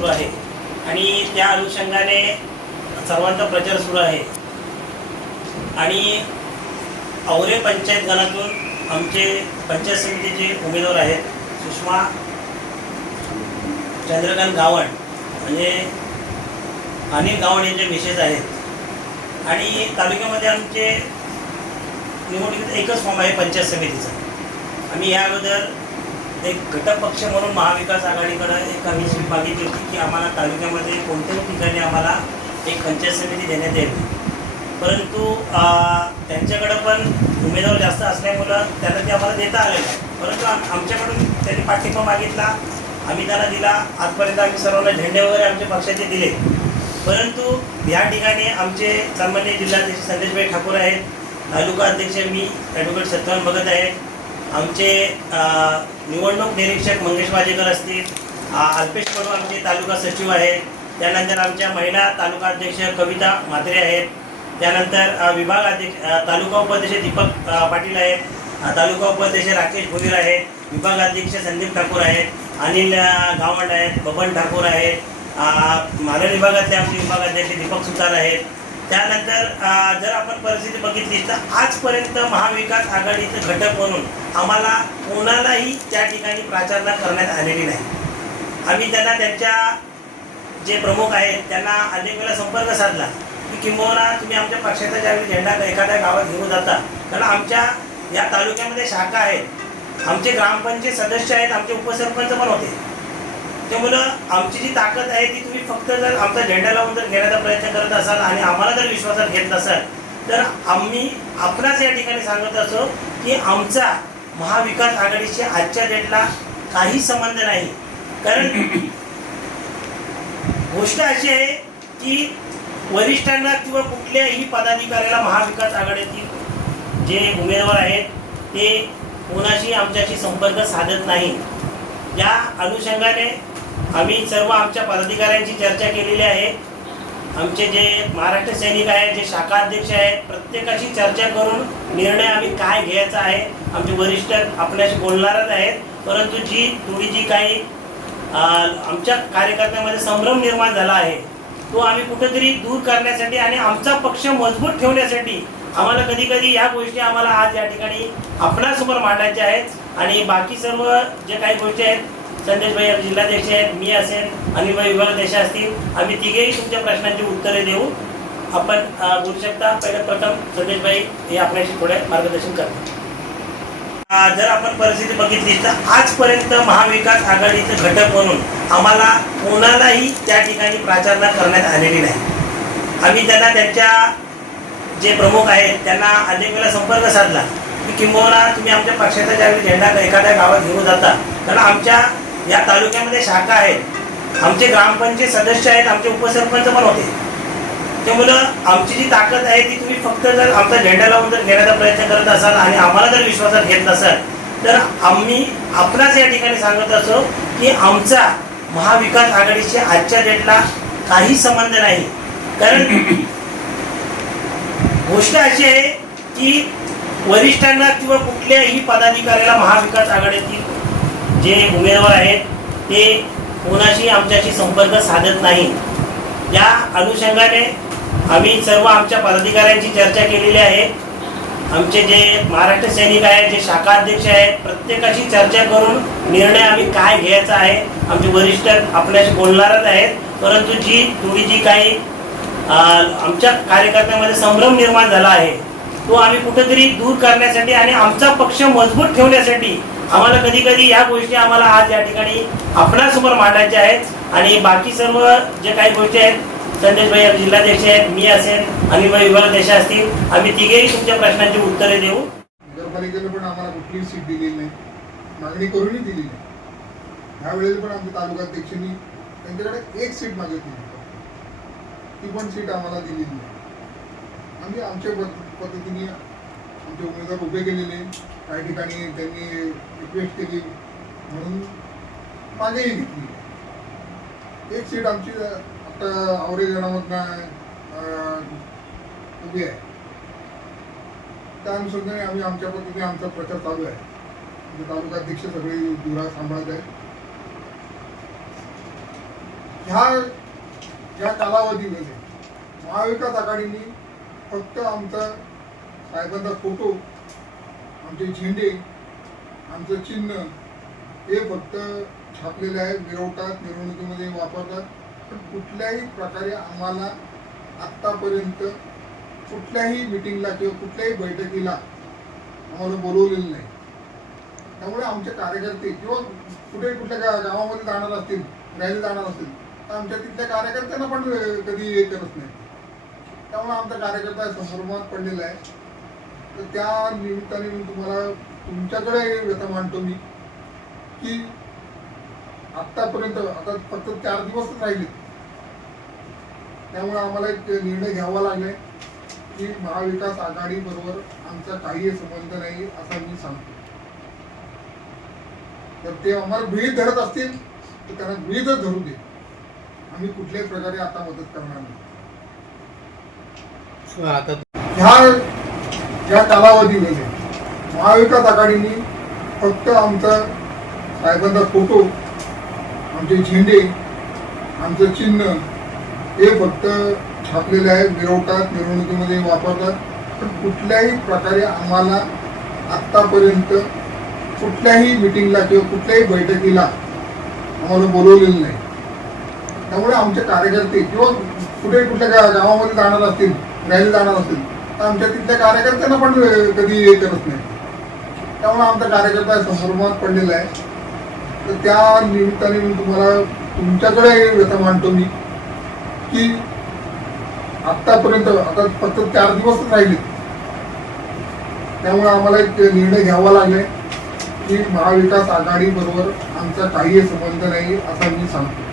सुरू आहे. आणि त्या अनुषंगाने सर्वांचा प्रचार सुरू आहे. आणि औरे पंचायत गणातून आमचे पंचायत समितीचे उमेदवार आहेत सुषमा चंद्रकांत गावण म्हणजे अनिल गावण यांचे मिसेस आहेत. आणि तालुक्यामध्ये आमचे निवडणुकीत एकच फॉर्म आहे पंचायत समितीचा. आम्ही या अगोदर एक घटक पक्ष म्हणून महाविकास आघाडीकडं एक आम्ही सीट मागितली होती की आम्हाला तालुक्यामध्ये कोणत्याही ठिकाणी आम्हाला एक पंचायत समिती देण्यात यावी परंतु त्यांच्याकडं पण उमेदवार जास्त असल्यामुळं त्यांना ते आम्हाला देता आले नाही. परंतु आमच्याकडून त्यांनी पाठिंबा मागितला आम्ही त्यांना दिला आजपर्यंत आम्ही सर्वांना झेंडे वगैरे आमच्या पक्षाचे दिले. परंतु या ठिकाणी आमचे सामान्य जिल्हाध्यक्ष संदेशभाई ठाकूर आहेत तालुका अध्यक्ष मी ॲडव्होकेट सत्यवान भगत आहेत आमचे निवडणूक निरीक्षक मंगेश वाजेकर असतील अल्पेश कडू आमचे तालुका सचिव आहेत त्यानंतर आमच्या महिला तालुका अध्यक्ष कविता म्हात्रे आहेत त्यानंतर विभाग अध्यक्ष तालुका उपाध्यक्ष दीपक पाटील आहेत तालुका उपाध्यक्ष राकेश भोईर आहेत विभाग अध्यक्ष संदीप ठाकूर आहेत अनिल गावंड आहेत बबन ठाकूर आहेत अ, मालवण विभागातले आमचे विभाग अध्यक्ष दीपक सुतार आहेत त्यानंतर जर आपण परिस्थिती बघितली तर आजपर्यंत महाविकास आघाडीचं घटक म्हणून आम्हाला कोणालाही त्या ठिकाणी प्राचारणा करण्यात आलेली नाही. आम्ही त्यांना त्यांच्या जे प्रमुख आहेत त्यांना अनेक वेळा संपर्क साधला की किंबहुना तुम्ही आमच्या पक्षाचा ज्यावेळी झेंडा एखाद्या गावात घेऊन जाता कारण आमच्या या तालुक्यामध्ये शाखा आहेत. आमचे ग्रामपंचायत सदस्य आहेत आमचे उपसरपंच पण होते. त्यामुळं आमची जी ताकद आहे ती तुम्ही फक्त जर आमचा झेंडा लावून जर घेण्याचा प्रयत्न करत असाल आणि आम्हाला जर विश्वासात घेत नसाल तर आम्ही आपणाच या ठिकाणी सांगत असो की आमचा महाविकास आघाडीशी आजच्या डेटला काही संबंध नाही. कारण गोष्ट अशी आहे की वरिष्ठांना किंवा कुठल्याही पदाधिकाऱ्याला महाविकास आघाडीतील जे उमेदवार आहेत ते कोणाशी आमच्याशी संपर्क साधत नाही. या अनुषंगाने आम्ही सर्व आमच्या पदाधिकाऱ्यांची चर्चा केलेली आहे. आमचे जे महाराष्ट्र सैनिक आहेत जे शाखा अध्यक्ष आहेत प्रत्येकाशी चर्चा करून निर्णय आम्ही काय घ्यायचा आहे आमचे वरिष्ठ आपल्याशी बोलणारच आहेत. परंतु जी थोडी जी काही आमच्या कार्यकर्त्यामध्ये संभ्रम निर्माण झाला आहे तो आम्ही कुठेतरी दूर करण्यासाठी आणि आमचा पक्ष मजबूत ठेवण्यासाठी आम्हाला कधी कधी या गोष्टी आम्हाला आज या ठिकाणी आपणासमोर मांडायच्या आहेत. आणि बाकी सर्व जे काही गोष्टी आहेत संदेश भाई जिल्हाध्यक्ष आहेत मी असेल अनिल भाई विभागाध्यक्ष असतील. आम्ही तिघेही तुमच्या प्रश्नांची उत्तरे देऊ आपण बोलू शकता. पहिलं प्रथम संदेश भाई हे आपल्याशी थोडे मार्गदर्शन करतात जर आपण परिस्थिती बघितली तर आजपर्यंत महाविकास आघाडीचं घटक म्हणून आम्हाला कोणालाही त्या ठिकाणी प्राचारणा करण्यात आलेली नाही. आम्ही त्यांना त्यांच्या जे प्रमुख आहेत त्यांना अनेक वेळा संपर्क साधला. की किंबहुना तुम्ही आमच्या पक्षाचा ज्यावेळी झेंडा एखाद्या गावात घेऊन जाता कारण आमच्या या तालुक्यामध्ये शाखा आहेत. आमचे ग्रामपंचायत सदस्य आहेत आमचे उपसरपंच पण होते. त्यामुळं आमची जी ताकद आहे ती तुम्ही फक्त जर आमचा झेंडा लावून जर घेण्याचा प्रयत्न करत असाल आणि आम्हाला जर विश्वासात घेत नसाल तर आम्ही आपणाच या ठिकाणी सांगत असो की आमचा महाविकास आघाडीशी आजच्या डेटला काही संबंध नाही. कारण गोष्ट अशी आहे की वरिष्ठांना किंवा कुठल्याही पदाधिकाऱ्याला महाविकास आघाडीतील जे उमेदवार आहेत ते कोणाशी आमच्याशी संपर्क साधत नाही. या अनुषंगाने आम्ही सर्व आमच्या पदाधिकाऱ्यांची चर्चा केलेली आहे. आमचे जे महाराष्ट्र सैनिक आहेत जे शाखा अध्यक्ष आहेत प्रत्येकाशी चर्चा करून निर्णय आम्ही काय घ्यायचा आहे आमचे वरिष्ठ आपल्याशी बोलणारच आहेत. परंतु जी थोडी जी काही आमच्या कार्यकर्त्यामध्ये संभ्रम निर्माण झाला आहे तो आम्ही कुठेतरी दूर करण्यासाठी आणि आमचा पक्ष मजबूत ठेवण्यासाठी आम्हाला कधी कधी या गोष्टी आम्हाला आज या ठिकाणी आपणासमोर मांडायच्या आहेत. आणि बाकी सर्व जे काही गोष्टी आहेत संदेश भाई जिल्हाध्यक्ष आहेत मी असेल अनिल भाई विभागाध्यक्ष असतील आम्ही तिघेही तुमच्या प्रश्नांची उत्तरे देऊ. नगरपालिकेनं पण आम्हाला कुठलीही सीट दिलेली नाही. मागणी करूनही दिली नाही. ह्यावेळेस पण आमच्या तालुकाध्यक्षांनी त्यांच्याकडे एक सीट मागितली ती पण सीट आम्हाला दिलेली नाही. आम्ही आमच्या पद्धतीने आमचे उमेदवार उभे केलेले काही ठिकाणी त्यांनी रिक्वेस्ट केली. म्हणून मागेही घेतली. एक सीट आमची आता आवरे गणामधनं उभी आहे. त्या अनुषंगाने आम्ही आमच्या पद्धतीने आमचा प्रचार चालू आहे. म्हणजे तालुका अध्यक्ष सगळे दुरा सांभाळत आहे ह्या या कालावधीमध्ये महाविकास आघाडीने फक्त आमचा साहेबांचा फोटो आमचे झेंडे आमचं चिन्ह हे फक्त छापलेले आहे मिरवतात मिरवणुकीमध्ये वापरतात. पण कुठल्याही प्रकारे आम्हाला आत्तापर्यंत कुठल्याही मिटिंगला किंवा कुठल्याही बैठकीला आम्हाला बोलवलेलं नाही. त्यामुळे आमचे कार्यकर्ते किंवा कुठे कुठल्या गा- गावामध्ये जाणार असतील रॅली जाणार असतील तर आमच्या तिथल्या कार्यकर्त्यांना पण कधी हे करत नाही. त्यामुळे आमचा कार्यकर्ता संभ्रमात पडलेला आहे. तर त्या निमित्ताने मी तुम्हाला तुमच्याकडे व्यथा मांडतो मी की आत्तापर्यंत आता फक्त चार दिवसच राहिले. त्यामुळे आम्हाला एक निर्णय घ्यावा लागलाय की महाविकास आघाडी बरोबर आमचा काही संबंध नाही असा मी सांगतो. तर ते आम्हाला गृहित धरत असतील तर त्यांना गृहितच धरू दे आम्ही कुठल्याही प्रकारे आता मदत करणार नाही. आता ह्या या कालावधीमध्ये महाविकास आघाडीने फक्त आमचा साहेबांचा फोटो आमचे झेंडे आमचं चिन्ह हे फक्त छापलेले आहेत मिरवतात मिरवणुकीमध्ये वापरतात. पण कुठल्याही प्रकारे आम्हाला आत्तापर्यंत कुठल्याही मिटिंगला किंवा कुठल्याही बैठकीला आम्हाला बोलवलेलं नाही. त्यामुळे आमचे कार्यकर्ते किंवा कुठे कुठल्या गा- गावामध्ये जाणार असतील रॅली जाणार असतील तर आमच्या तिथल्या कार्यकर्त्यांना पण कधी हे करत नाही. त्यामुळे आमचा कार्यकर्ता संभ्रमात पडलेला आहे. तर त्या निमित्ताने मी तुम्हाला तुमच्याकडे व्यथा मांडतो मी की आत्तापर्यंत आता फक्त चार दिवसच राहिले. त्यामुळे आम्हाला एक निर्णय घ्यावा लागलाय की महाविकास आघाडी बरोबर आमचा काही संबंध नाही असा मी सांगतो.